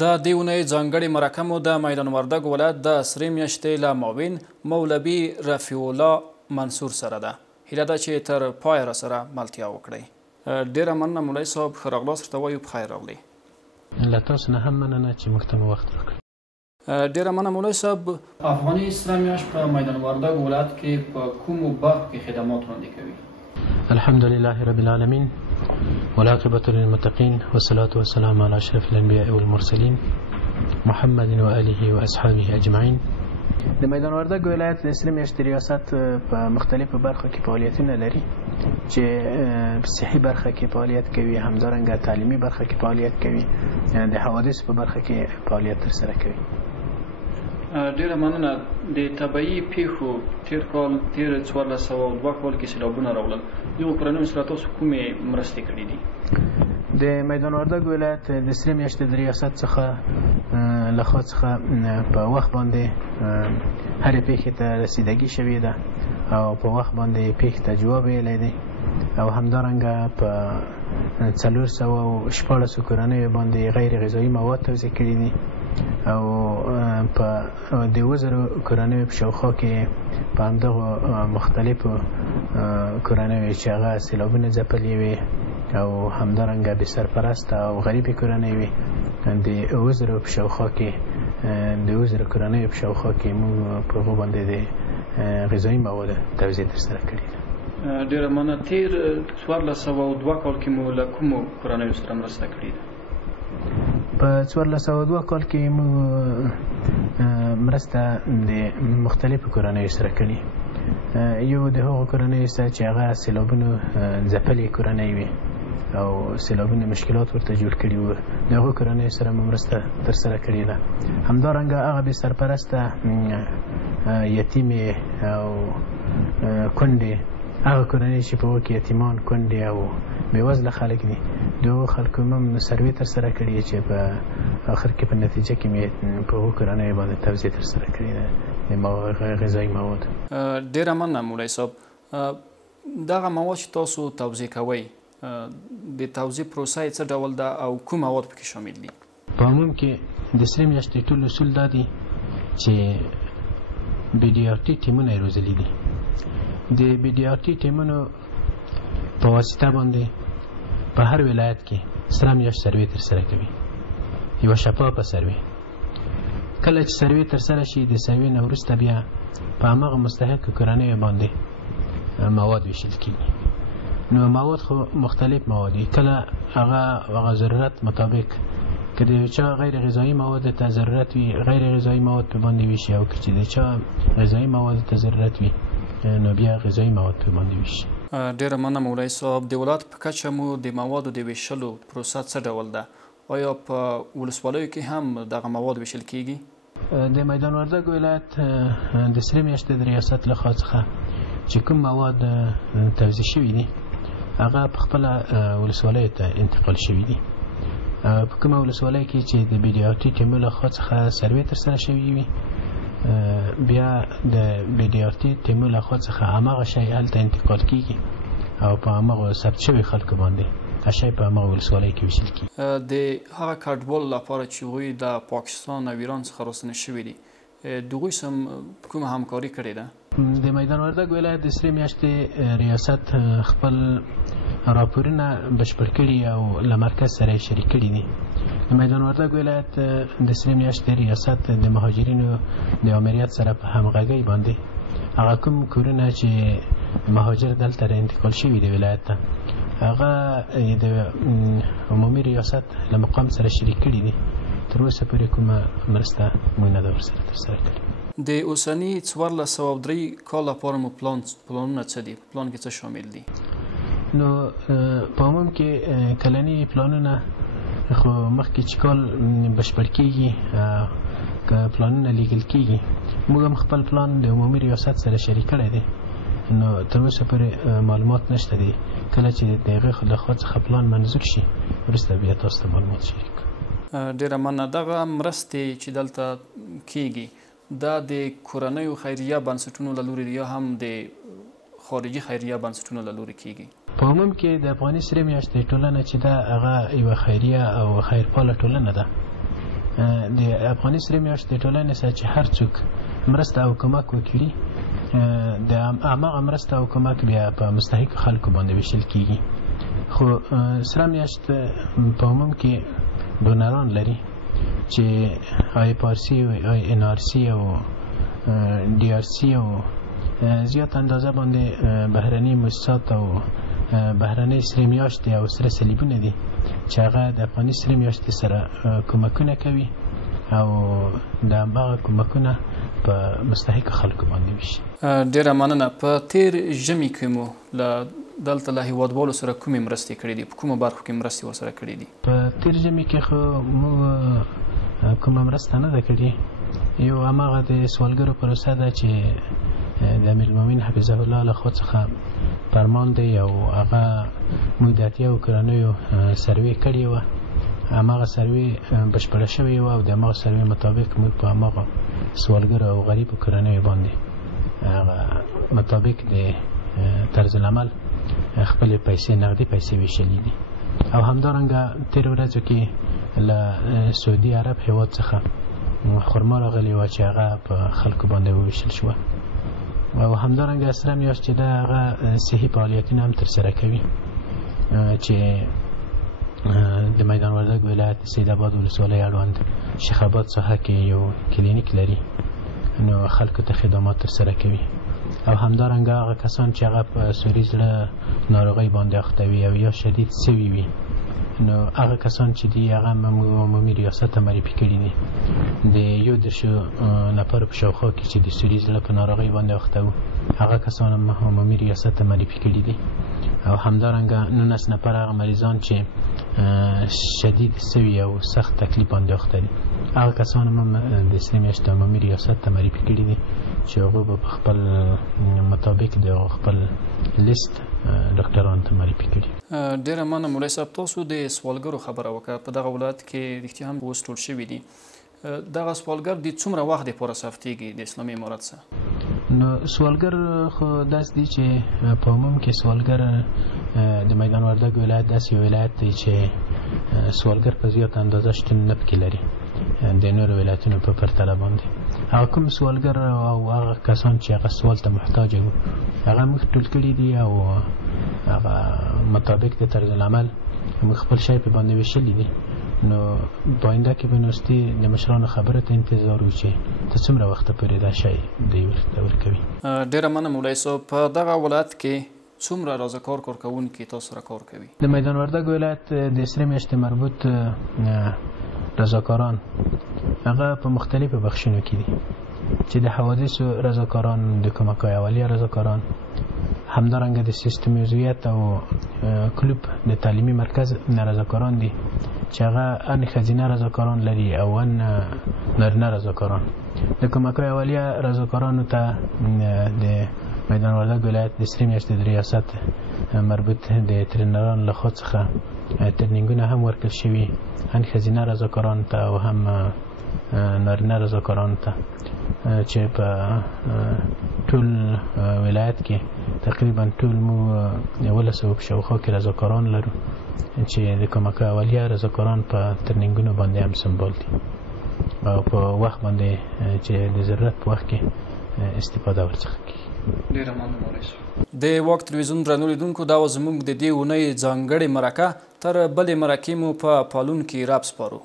د دې اونۍ ځانګړې مرکه مو د میدان وردګ ولایت د سرې میاشتې له معاون مولوي رفیع الله منصور سره ده. هیله ده چې تر پایه راسره ملتیا وکړئ. ډېره مننه مولوي صاحب، ښه راغلاست ورته وایو، په خیر راغلئ. له تاسو نه هم مننه چې موږ ته مو وخت راکړ. ډېره مننه مولوي صاحب. افغاني سره میاشت په میدان وردګ ولایت کې په کومو برخو کې خدمات وړاندې کوي؟ الحمدلله رب العالمین والعاقبة للمتقین والصلاة والسلام على اشرف الانبیاء والمرسلین محمد و آله و اصحابه اجمعین. د میدان وردګ ولایت د سرې میاشتې ریاست په مختلفو برخو کې فعالیتونه لري چې په صحي برخه کې فعالیت کوي، همدارنګه تعلیمي برخه کې فعالیت کوي، د حوادث په برخه کې فعالیت ترسره کوي. ډېره مننه. د طبیعي پیښو تیر کال تیر 1402 کال کې سیلابونه راغلل، دغو کورنیو سره تاسو کومې مرستې کړي دي؟ د میدان وردګ ولایت د سرې میاشتې د ریاست څخه له خوا څخه په وخت باندې هرې پیښې ته رسیدګي شوې ده او په وخت باندې پیښې ته جواب ویلی دی او همدارنګه په 414 کورنیو باندې غیر غذایي مواد توزیع کړي دي او په 2000 کورنیو په شاوخوا کې په همدغو مختلفو کورنیو چې هغه سیلابونه ځپلې وي او همدارنګه بې سرپرسته او غریبې کورنۍ وي، د 2000 په شاوخوا کې د 2000 کورنیو په شاوخوا کې موږ په هغو باندې د غذایي موادو توزیع ترسره کړې ده. ډېره مننه. تیر 1402 کال کې مو له کومو کورنیو سره مرسته کړې ده؟ په 1402 کال کې موږ مرسته د مختلفو کورنیو سره کړې. یو د هغو کورنیو سره چې هغه سیلابونو ځپلې کورنۍ وي او سیلابونو مشکلات ورته جوړ کړي وو، د هغو کورنیو سره مو مرسته ترسره کړې ده. همدارنګه هغه بې سرپرسته یتیمې او کونډې، هغه کورنۍ چې په هغو کې یتیمان، کونډې او بېوزله خلک دي، د هغو خلکو هم سروې ترسره کړې چې په آخر کې په نتیجه کې مې په هغو کورنیو باندې توزیع ترسره کړې ده د غذایي مواد. ډېره مننه مولوي صاحب. دغه مواد چې تاسو توزیع کوئ، د توزیع پروسه یې څه ډول ده او کوم مواد پکې شامل دي؟ په عموم کې د سرې میاشتې ټول اصول دا دي چې BDRT ټیمونه یې روزلي دي. د BDRT ټیمونو په واسطه باندې په هر ولایت کې سره میاشت سروې ترسره کوي، یوه شفافه سروې. کله چې سروې ترسره شي، د سروې نه وروسته بیا په هماغه مستحقو کورنیو باندې مواد ویشل کېږي. نو مواد خو مختلف مواد دي، کله هغه ضرورت مطابق که د یو چا غیر غذایي مواد ته ضرورت وي، غیر غذایي مواد په باندې ویشي، او که چې د چا غذایي مواد ته ضرورت وي نو بیا غذایي مواد په باندې ویشي. ډېره مننه مولوي صاحب. د ولایت په کچه مو د موادو د ویشلو پروسه څه ډول ده؟ آیا په ولسوالیو کې هم دغه مواد ویشل کېږي؟ د میدان وردګ ولایت د سرې میاشتې د ریاست له خوا څخه چې کوم مواد توزیع شوي دي هغه په خپله ولسوالیو ته انتقال شوي دي. په کومه ولسوالۍ کې چې د BDRT ټیمو له خوا څخه سروې ترسره شوي وي، بیا د BDRT ټیمو له خوا څخه هماغه شی هلته انتقال کېږي او په هماغه ثبت شوي خلکو باندې شی په هماغه ولسوالۍ کې ویشل کېږي. د هغه کډوالو لپاره چې هغوی د پاکستان او ایران څخه راستنه شوي دي، د هغوی سره کومه همکاري کړې ده؟ د میدان وردګ ولایت د سرې میاشتې ریاست خپل راپورونه بشپړ کړي او له مرکز سره یې شریک کړي دي. د میدان وردګ ولایت د سرې میاشتې ریاست د مهاجرینو د امریت سره په همغږۍ باندې هغه کوم کورونه چې مهاجر دلته انتقال شوي د ولایت ته هغه د عمومي ریاست له مقام سره شریک کړي دي. تر اوسه پورې کومه مرسته موږ نه ده ورسره ترسره کړې. د اوسني 1403 کال لپاره مو پلانونه څه دي؟ پلان کې څه شامل دي؟ نو په عموم کې کلني پلانونه خو مخکې چې کال بشپړ کېږي که پلانونه لیږل کېږي، موږ هم خپل پلان د عمومي ریاست سره شریک کړی دی. نو تر اوسه پورې معلومات نشته دي. کله چې د هغې له خوا څخه پلان منظور شي وروسته بیا تاسو ته معلومات شریک. ډېره مننه. دغه مرستې چې دلته کېږي دا د کورنیو خیریه بنسټونو له لورې یا هم د خارجي خیریه بنسټونو له لورې کېږي؟ په عموم کې د افغاني سرې میاشتې ټولنه چې ده هغه یوه خیریه او خیرپاله ټولنه ده د افغاني سرې میاشتې ټولنې سره چې هر څوک مرسته او کومک وکړي د هماغه مرسته او کومک بیا په مستحق خلکو باندې ویشل کیږي. خو سره میاشت په عموم کې ډونران لري چې آی پارسی او آی ان آر سی او ډي آر سی او زیات اندازه باندې بهرني مؤسسات او بهرني سرې میاشتې او سره صلیبونه دي چې هغه د افغاني سرې میاشتې سره کومکونه کوي او د هغه کومکونه په مستحق خلکو باندې وشي. ډیره مننه. په تیر ژمي کې مو دلته له هیوادوالو سره کومې مرستې کړې دي؟ په کومو برخو کې مرستې ورسره کړې دي؟ په تیر ژمي کې خو موږ کومه مرسته نه ده کړې. یو هماغه د سوالګرو پروسه ده چې د امیرالمؤمنین حفظه الله له خوا څخه فرمان دی او هغه موږ د اتیاو کورنیو سروې کړې وه. هماغه سروې بشپړه شوې وه او د هماغه سروې مطابق موږ په هماغه سوالګرو او غریبو کورنیو باندې هغه مطابق د طرز العمل خپل پیسې نقدي پیسې ویشلې دي. او همدارنګه تیر ورځو کې له سعودي عرب هیواد څخه خرما راغلې وه چې هغه په خلکو باندې وویشل شوه. او همدارنګه سره میاشت چې ده هغه صحي فعالیتونه هم ترسره کوي چې د میدان وردګ ولایت سید آباد ولسوالۍ اړوند شیخ آباد ساحه کې یو کلینیک لري نو خلکو ته خدمات ترسره کوي. او همدارنګه هغه کسان چې هغه په سوري زړه ناروغۍ باندې اخته وي او یا شدید سوي وي نو هغه کسان چې دي هغه عمومي ریاست ته معرفي کړي دي. د 11 نفر په شاوخوا کې چې د سوري زړه په ناروغۍ باندې اخته وو هغه کسان هم عمومي ریاست ته معرفي کړي دي. او همدارنګه 19 نفر هغه مریضان چې شدید سوي او سخت تکلیف باندې اخته دي هغه کسان هم د سرې میاشتې عمومي ریاست ته معرفي کړي دي چې هغوی به په خپل مطابق د خپل لیست ډاکټرانو ته معرفي کړي. ډېره مننه مولوي صاحب. تاسو د سوالګرو خبره وکړه. په دغه ولایت کې رښتیا هم اوس ټول شوي دي. دغه سوالګر د څومره وخت دپاره صفتېږي د اسلامي امارت سره؟ نو سوالګر خو داسې دي چې په عموم کې سوالګر د میدان وردګ ولایت داسې ولایت دی چې سوالګر په زیات اندازه شتون نه پکې لري د نورو ولایتونو په پرتله باندې. هغه کوم سوالګر او هغه کسان چې هغه سوال ته محتاج وو هغه موږ ټول کړي دي او هغه مطابق د طرز العمل موږ خپل شی په باندې ویشلي دي. نو په آینده کې به نوستي د مشرانو خبره ته انتظار وشي ته څومره وخت پورې دا شی دوی ورکوي. ډېره مننه مولوي صاحب. په دغه ولایت کې څومره رضاکار کارکوونکي تاسو سره کار کوي؟ د میدان وردګ ولایت د سرې میاشتې مربوط رضاکاران هغه په مختلفو بخشونو کې دي چې د حوادثو رضاکاران، د کمک‌های اولیه رضاکاران، همدارنګه د سیستم عضویت او کلوب د تعلیمي مرکز رضاکاران دي چې هغه ان ښځینه رضاکاران لري او ان نارینه رضاکاران. د کمک‌های اولیه رضاکارانو ته د میدان وردګ ولایت د سرې میاشتې د ریاست مربوط د ترینرانو له خوا څخه ترنینګونه هم ورکړل شوي ان ښځینه رضاکارانو ته او هم نارینه رضاکارانو ته چې په ټول ولایت کې تقریبا ټول مو 1100 په شاوخوا کې رضاکاران لرو چې د کمک‌های اولیه رضاکاران په ترنینګونو باندې هم سمبال دي او په وخت باندې چې د ضرورت په وخت کې استفاده ورڅخه کیږي. ډېره مننه مولوي صاحب. د واک تلویزیون درنو لیدونکو دا زموږ د دې اونۍ ځانګړې مرکه. تر بلې مرکې مو په پالون کې راب سپارو.